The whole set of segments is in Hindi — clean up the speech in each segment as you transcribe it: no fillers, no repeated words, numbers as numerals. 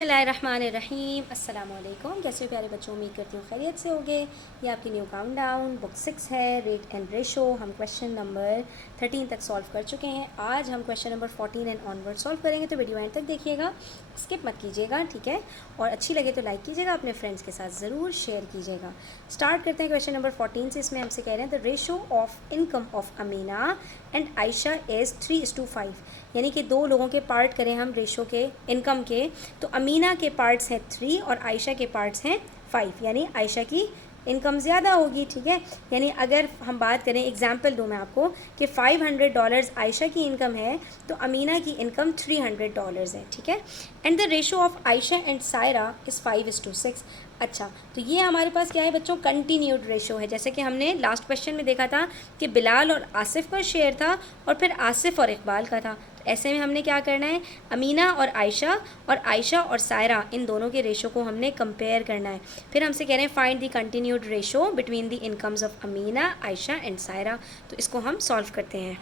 बिस्मिल्लाहिर्रहमानिर्रहीम अस्सलाम वालेकुम। कैसे हो प्यारे बच्चों, उम्मीद करती हूँ खैरियत से होगे। ये आपकी न्यू काउंटडाउन बुक 6 है, रेट एंड रेशो। हम क्वेश्चन नंबर 13 तक सॉल्व कर चुके हैं। आज हम question number 14 and onward solve करेंगे, तो वीडियो एंड तक देखिएगा, स्किप मत कीजिएगा, ठीक है। और अच्छी लगे तो लाइक कीजिएगा, अपने फ्रेंड्स के साथ ज़रूर शेयर कीजिएगा। स्टार्ट करते हैं क्वेश्चन नंबर 14 से। इसमें हमसे कह रहे हैं the ratio of income of Amina and Ayesha is 3:5, यानी कि दो लोगों के पार्ट करें हम रेशो के इनकम के, तो अमीना के पार्ट्स हैं 3 और आयशा के पार्ट्स हैं 5, यानी आयशा की इनकम ज़्यादा होगी, ठीक है। यानी अगर हम बात करें, एग्जांपल दूँ मैं आपको कि $500 आयशा की इनकम है, तो अमीना की इनकम $300 है, ठीक है। And the ratio of Ayesha and Saira is 5:6। अच्छा, तो ये हमारे पास क्या है बच्चों, कंटिन्यूड रेशो है। जैसे कि हमने लास्ट क्वेश्चन में देखा था कि बिलाल और आसिफ का शेयर था और फिर आसिफ और इकबाल का था। तो ऐसे में हमने क्या करना है, अमीना और आयशा और सायरा, इन दोनों के रेशो को हमने कंपेयर करना है। फिर हमसे कह रहे हैं find the continued ratio between the incomes of Amina, Ayesha and Saira. तो इसको हम सॉल्व करते हैं।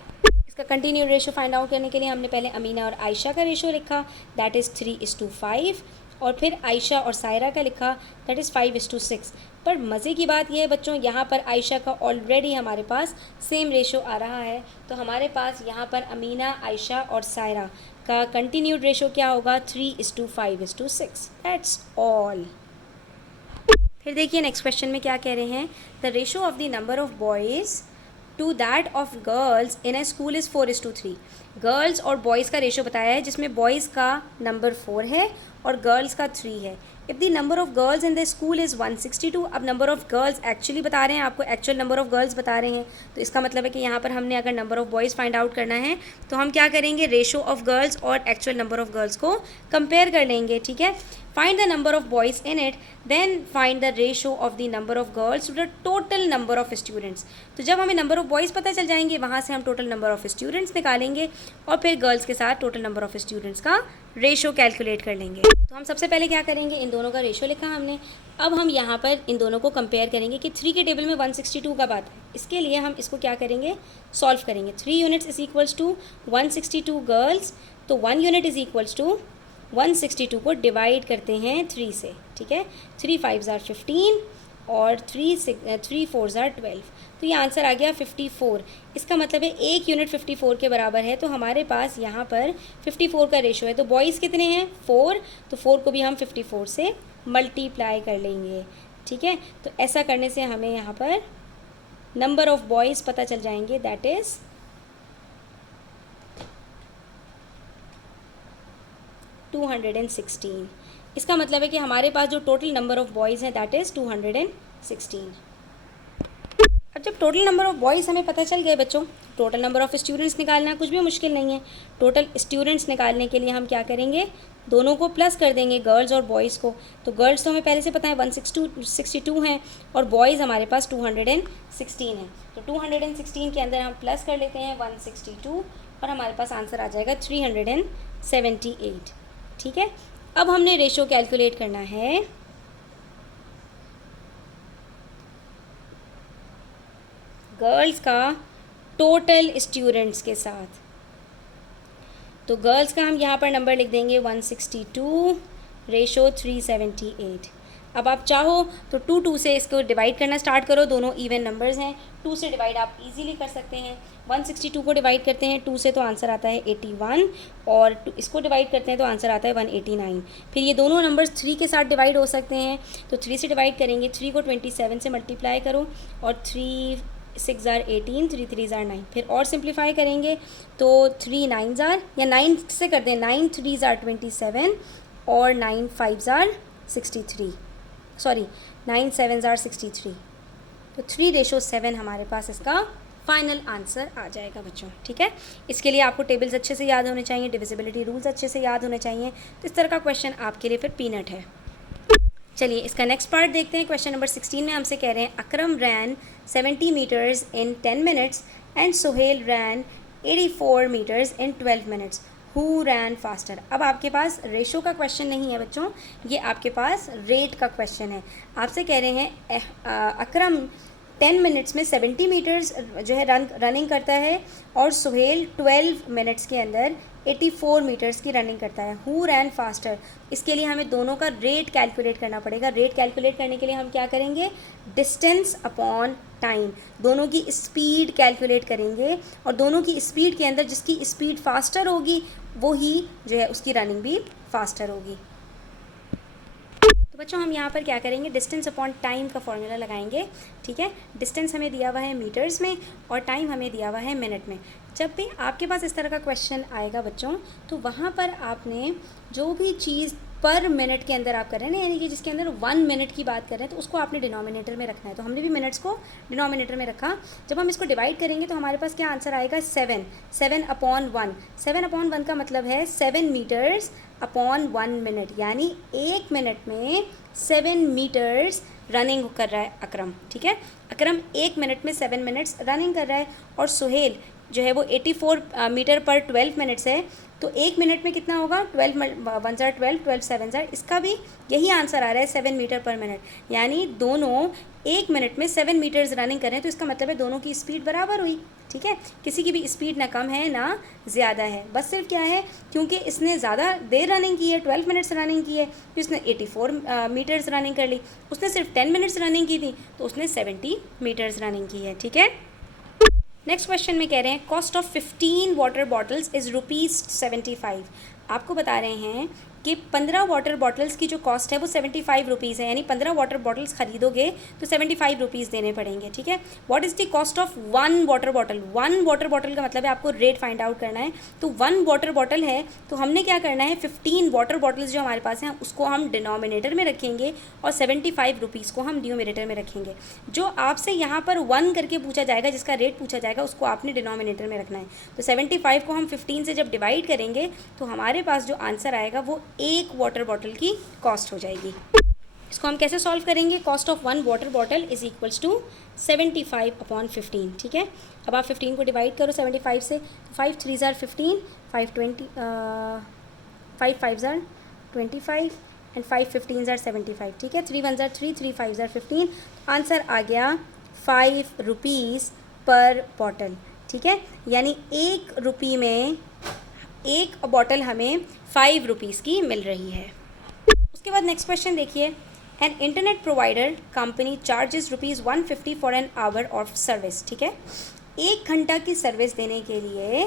इसका कंटिन्यूड रेशो फाइंड आउट करने के लिए हमने पहले अमीना और आयशा का रेशो लिखा, दैट इज़ 3:5, और फिर आयशा और सायरा का लिखा, दैट इज़ 5:6। पर मज़े की बात यह है बच्चों, यहाँ पर आयशा का ऑलरेडी हमारे पास सेम रेशो आ रहा है, तो हमारे पास यहाँ पर अमीना, आयशा और सायरा का कंटिन्यूड रेशो क्या होगा, 3:5:6। That's all. फिर देखिए नेक्स्ट क्वेश्चन में क्या कह रहे हैं, the ratio of the number of boys to that of girls in a school is 4:3। Girls और बॉयज़ का रेशो बताया है, जिसमें बॉयज़ का नंबर 4 है और गर्ल्स का 3 है। If the number of girls in the school is 162, अब नंबर ऑफ गर्ल्स एक्चुअली बता रहे हैं, आपको एक्चुअल नंबर ऑफ गर्ल्स बता रहे हैं, तो इसका मतलब है कि यहाँ पर हमने अगर number of boys find out करना है तो हम क्या करेंगे, रेशो ऑफ गर्ल्स और एक्चुअल नंबर ऑफ गर्ल्स को कंपेयर कर लेंगे, ठीक है। Find the number of boys in it, then find the ratio of the number of girls to the total number of students. तो जब हमें नंबर ऑफ बॉयज़ पता चल जाएंगे, वहाँ से हम टोटल नंबर ऑफ स्टूडेंट्स निकालेंगे और फिर गर्ल्स के साथ टोटल नंबर ऑफ स्टूडेंट्स का रेशो कैलकुलेट कर लेंगे। तो हम सबसे पहले क्या करेंगे, इन दोनों का रेशो लिखा हमने, अब हम यहाँ पर इन दोनों को कंपेयर करेंगे कि 3 के टेबल में 162 कब आता है। इसके लिए हम इसको क्या करेंगे, सॉल्व करेंगे। 3 units is equals to 162 girls, तो 1 यूनिट इज इक्वल्स टू 162 को डिवाइड करते हैं 3 से, ठीक है। 3 5s are 15 और 3 4s are 12, तो ये आंसर आ गया 54। इसका मतलब है एक यूनिट 54 के बराबर है, तो हमारे पास यहाँ पर 54 का रेशो है। तो बॉयज़ कितने हैं, 4, तो 4 को भी हम 54 से मल्टीप्लाई कर लेंगे, ठीक है। तो ऐसा करने से हमें यहाँ पर नंबर ऑफ़ बॉयज़ पता चल जाएंगे, दैट इज़ 216। इसका मतलब है कि हमारे पास जो टोटल नंबर ऑफ़ बॉयज़ हैं दैट इज़ 216। अब जब टोटल नंबर ऑफ़ बॉयज़ हमें पता चल गए बच्चों, टोटल नंबर ऑफ़ स्टूडेंट्स निकालना कुछ भी मुश्किल नहीं है। टोटल स्टूडेंट्स निकालने के लिए हम क्या करेंगे, दोनों को प्लस कर देंगे, गर्ल्स और बॉयज़ को। तो गर्ल्स तो हमें पहले से पता है 162 हैं और बॉयज़ हमारे पास 216 हैं। तो 216 के अंदर हम प्लस कर लेते हैं 162 और हमारे पास आंसर आ जाएगा 378, ठीक है। अब हमने रेशो कैलकुलेट करना है गर्ल्स का टोटल स्टूडेंट्स के साथ। तो गर्ल्स का हम यहाँ पर नंबर लिख देंगे 162, रेशो 378। अब आप चाहो तो 2 से इसको डिवाइड करना स्टार्ट करो, दोनों इवन नंबर्स हैं, 2 से डिवाइड आप इजीली कर सकते हैं। 162 को डिवाइड करते हैं 2 से तो आंसर आता है 81, और इसको डिवाइड करते हैं तो आंसर आता है 189। फिर ये दोनों नंबर्स 3 के साथ डिवाइड हो सकते हैं, तो 3 से डिवाइड करेंगे, 3 को 27 से मल्टीप्लाई करो और 3 6 are 18, 3 3s are 9। फिर और सिंप्लीफाई करेंगे तो 3 9s are, या 9 से कर दें, 9 3s are 27 और 9 5s are 63, sorry 9 7s are 63। तो 3:7 हमारे पास इसका फाइनल आंसर आ जाएगा बच्चों, ठीक है। इसके लिए आपको टेबल्स अच्छे से याद होने चाहिए, डिविजिबिलिटी रूल्स अच्छे से याद होने चाहिए। तो इस तरह का क्वेश्चन आपके लिए फिर पीनट है। चलिए इसका नेक्स्ट पार्ट देखते हैं। क्वेश्चन नंबर 16 में हमसे कह रहे हैं Akram ran 70 metres in 10 minutes and Suhail ran 84 metres in 12 minutes, who ran faster. अब आपके पास रेशो का क्वेश्चन नहीं है बच्चों, ये आपके पास रेट का क्वेश्चन है। आपसे कह रहे हैं अकरम 10 मिनट्स में 70 मीटर्स जो है रनिंग करता है और सुहेल 12 मिनट्स के अंदर 84 मीटर्स की रनिंग करता है। हु रैन फास्टर, इसके लिए हमें दोनों का रेट कैलकुलेट करना पड़ेगा। रेट कैलकुलेट करने के लिए हम क्या करेंगे, डिस्टेंस अपॉन टाइम, दोनों की स्पीड कैलकुलेट करेंगे और दोनों की स्पीड के अंदर जिसकी स्पीड फास्टर होगी वो ही जो है उसकी रनिंग भी फास्टर होगी। तो बच्चों हम यहाँ पर क्या करेंगे, डिस्टेंस अपॉन टाइम का फॉर्मूला लगाएंगे। ठीक है, डिस्टेंस हमें दिया हुआ है मीटर्स में और टाइम हमें दिया हुआ है मिनट में। जब भी आपके पास इस तरह का क्वेश्चन आएगा बच्चों, तो वहाँ पर आपने जो भी चीज़ पर मिनट के अंदर आप कर रहे हैं ना, यानी कि जिसके अंदर 1 मिनट की बात कर रहे हैं, तो उसको आपने डिनोमिनेटर में रखना है। तो हमने भी मिनट्स को डिनोमिनेटर में रखा। जब हम इसको डिवाइड करेंगे तो हमारे पास क्या आंसर आएगा, 7। 7/1, 7/1 का मतलब है 7 मीटर्स अपॉन 1 मिनट, यानी 1 मिनट में 7 मीटर्स रनिंग कर रहा है अकरम। ठीक है, अकरम 1 मिनट में 7 मिनट्स रनिंग कर रहा है और सुहेल जो है वो 84 मीटर पर 12 मिनट्स है। तो 1 मिनट में कितना होगा, 12 1 जार 12, 12 7 जार, इसका भी यही आंसर आ रहा है 7 मीटर पर मिनट, यानी दोनों 1 मिनट में 7 मीटर्स रनिंग करें। तो इसका मतलब है दोनों की स्पीड बराबर हुई। ठीक है, किसी की भी स्पीड ना कम है ना ज़्यादा है, बस सिर्फ क्या है, क्योंकि इसने ज़्यादा देर रनिंग की है, 12 मिनट्स रनिंग की है, तो इसने 84 मीटर्स रनिंग कर ली। उसने सिर्फ 10 मिनट्स रनिंग की थी तो उसने 70 मीटर्स रनिंग की है। ठीक है, नेक्स्ट क्वेश्चन में कह रहे हैं cost of 15 water bottles is ₹75। आपको बता रहे हैं कि 15 वाटर बॉटल्स की जो कॉस्ट है वो 75 रुपीज़ है, यानी 15 वाटर बॉटल्स खरीदोगे तो 75 रुपीज़ देने पड़ेंगे। ठीक है, what is the cost of 1 water bottle. 1 water bottle का मतलब है आपको रेट फाइंड आउट करना है। तो 1 वाटर बॉटल है तो हमने क्या करना है, 15 वाटर बॉटल्स जो हमारे पास हैं उसको हम डिनोमिनेटर में रखेंगे और 75 रुपीज़ को हम न्यूमिनेटर में रखेंगे। जो आपसे यहाँ पर 1 करके पूछा जाएगा, जिसका रेट पूछा जाएगा, उसको आपने डिनोमिनेटर में रखना है। तो 75 को हम 15 से जब डिवाइड करेंगे तो हमारे पास जो आंसर आएगा वो 1 वाटर बॉटल की कॉस्ट हो जाएगी। इसको हम कैसे सॉल्व करेंगे, cost of 1 water bottle is equals to 75/15। ठीक है, अब आप 15 को डिवाइड करो 75 से, 5 3 जार 15, 5 5 जार 25 एंड 5 15 जार 75। ठीक है, 3 1 जार 3, 3 5 जार 15, आंसर आ गया 5 रुपीज़ पर बॉटल। ठीक है, यानी 1 रुपये में एक बॉटल हमें 5 रुपीज़ की मिल रही है। उसके बाद नेक्स्ट क्वेश्चन देखिए, an internet provider company charges ₹150 for an hour of service. ठीक है, 1 घंटा की सर्विस देने के लिए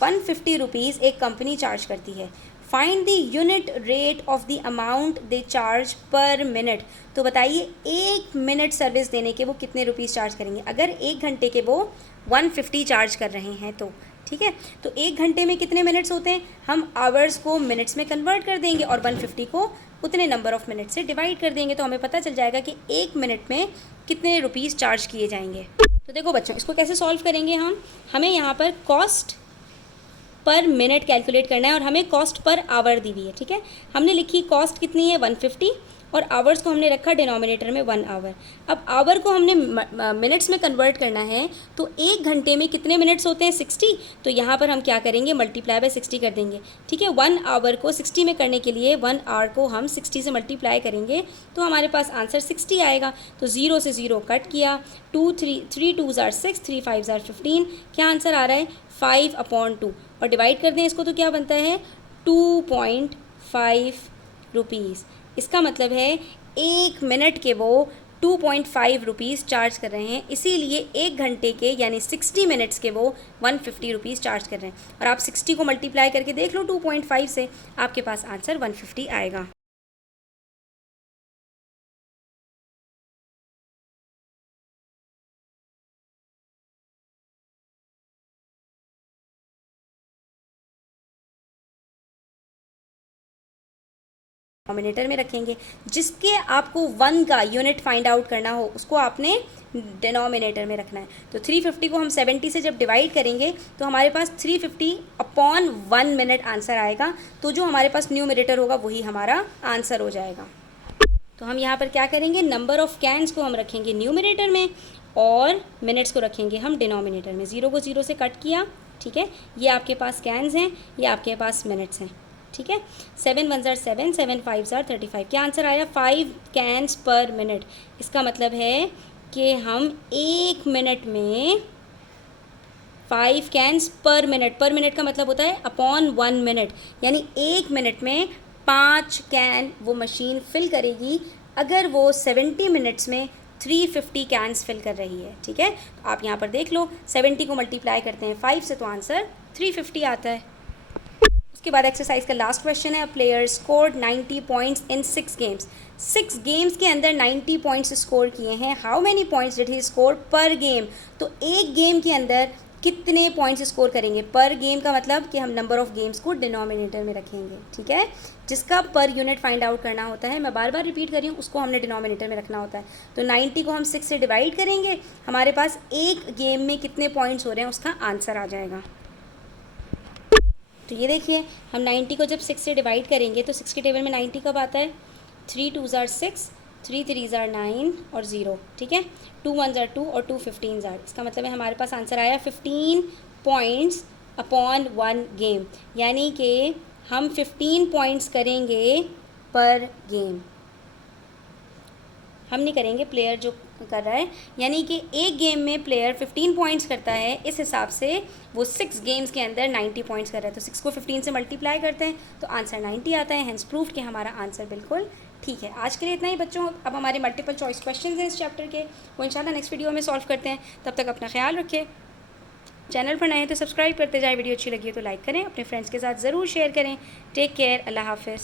150 रुपीज़ एक कंपनी चार्ज करती है। Find the unit rate of the amount they charge पर मिनट। तो बताइए 1 मिनट सर्विस देने के वो कितने रुपीज़ चार्ज करेंगे। अगर 1 घंटे के वो 150 चार्ज कर रहे हैं तो ठीक है, तो 1 घंटे में कितने मिनट्स होते हैं, हम आवर्स को मिनट्स में कन्वर्ट कर देंगे और 150 को उतने नंबर ऑफ मिनट से डिवाइड कर देंगे, तो हमें पता चल जाएगा कि 1 मिनट में कितने रुपीज़ चार्ज किए जाएंगे। तो देखो बच्चों, इसको कैसे सॉल्व करेंगे हमें यहाँ पर कॉस्ट पर मिनट कैलकुलेट करना है और हमें कॉस्ट पर आवर दी हुई है। ठीक है, हमने लिखी कॉस्ट कितनी है 150 और आवर्स को हमने रखा डिनोमिनेटर में 1 आवर। अब आवर को हमने मिनट्स में कन्वर्ट करना है, तो 1 घंटे में कितने मिनट्स होते हैं 60, तो यहाँ पर हम क्या करेंगे, मल्टीप्लाई बाय 60 कर देंगे। ठीक है, 1 आवर को 60 में करने के लिए 1 आवर को हम 60 से मल्टीप्लाई करेंगे तो हमारे पास आंसर 60 आएगा। तो 0 से 0 कट किया, 3 2 जार 6, 3 5 जार 15, क्या आंसर आ रहा है 5/2 और डिवाइड कर दें इसको तो क्या बनता है 2.5 रुपीज़। इसका मतलब है 1 मिनट के वो 2.5 रुपीज़ चार्ज कर रहे हैं, इसीलिए 1 घंटे के यानी 60 मिनट्स के वो 150 रुपीज़ चार्ज कर रहे हैं। और आप 60 को मल्टीप्लाई करके देख लो 2.5 से, आपके पास आंसर 150 आएगा। डिनोमिनेटर में रखेंगे, जिसके आपको 1 का यूनिट फाइंड आउट करना हो उसको आपने डिनोमिनेटर में रखना है। तो 350 को हम 70 से जब डिवाइड करेंगे तो हमारे पास 350/1 मिनट आंसर आएगा। तो जो हमारे पास न्यूमरेटर होगा वही हमारा आंसर हो जाएगा। तो हम यहाँ पर क्या करेंगे, नंबर ऑफ़ कैन्स को हम रखेंगे न्यूमरेटर में और मिनट्स को रखेंगे हम डिनोमिनेटर में। 0 को 0 से कट किया। ठीक है, ये आपके पास कैन्स हैं, ये आपके पास मिनट्स हैं। ठीक है, 7 1 जार 7, 7 5 जार 35, क्या आंसर आया 5 कैन्स पर मिनट। इसका मतलब है कि हम 1 मिनट में 5 कैन्स पर मिनट। पर मिनट का मतलब होता है अपॉन 1 मिनट, यानी 1 मिनट में 5 कैन वो मशीन फिल करेगी अगर वो 70 मिनट्स में 350 कैन्स फिल कर रही है। ठीक है, तो आप यहाँ पर देख लो, 70 को मल्टीप्लाई करते हैं 5 से तो आंसर 350 आता है। उसके बाद एक्सरसाइज का लास्ट क्वेश्चन है, player scored 90 points in 6 games. 6 games के अंदर 90 पॉइंट्स स्कोर किए हैं। How many points did he score पर गेम? तो एक गेम के अंदर कितने पॉइंट्स स्कोर करेंगे? पर गेम का मतलब कि हम नंबर ऑफ गेम्स को डिनोमिनेटर में रखेंगे। ठीक है, जिसका पर यूनिट फाइंड आउट करना होता है, मैं बार बार रिपीट कर रही हूँ, उसको हमने डिनोमिनेटर में रखना होता है। तो 90 को हम 6 से डिवाइड करेंगे, हमारे पास एक गेम में कितने पॉइंट्स हो रहे हैं उसका आंसर आ जाएगा। तो ये देखिए, हम 90 को जब 6 से डिवाइड करेंगे तो 6 के टेबल में 90 कब आता है? 3 2s are 6, 3 3s are 9 और 0। ठीक है, 2 1s are 2 और 2 15s are, इसका मतलब है हमारे पास आंसर आया 15 पॉइंट्स अपॉन 1 गेम, यानी कि हम 15 पॉइंट्स करेंगे पर गेम, हम नहीं करेंगे, प्लेयर जो कर रहा है, यानी कि एक गेम में प्लेयर 15 पॉइंट्स करता है, इस हिसाब से वो 6 गेम्स के अंदर 90 पॉइंट्स कर रहा है। तो 6 को 15 से मल्टीप्लाई करते हैं तो आंसर 90 आता है। हेंस प्रूफ कि हमारा आंसर बिल्कुल ठीक है। आज के लिए इतना ही बच्चों। अब हमारे मल्टीपल चॉइस क्वेश्चन हैं इस चैप्टर के, वो इंशाल्लाह नेक्स्ट वीडियो में सॉल्व करते हैं। तब तक अपना ख्याल रखें। चैनल पर नए हैं तो सब्सक्राइब करते जाए, वीडियो अच्छी लगी हो तो लाइक करें, अपने फ्रेंड्स के साथ ज़रूर शेयर करें। टेक केयर, अल्लाह हाफ़िज़।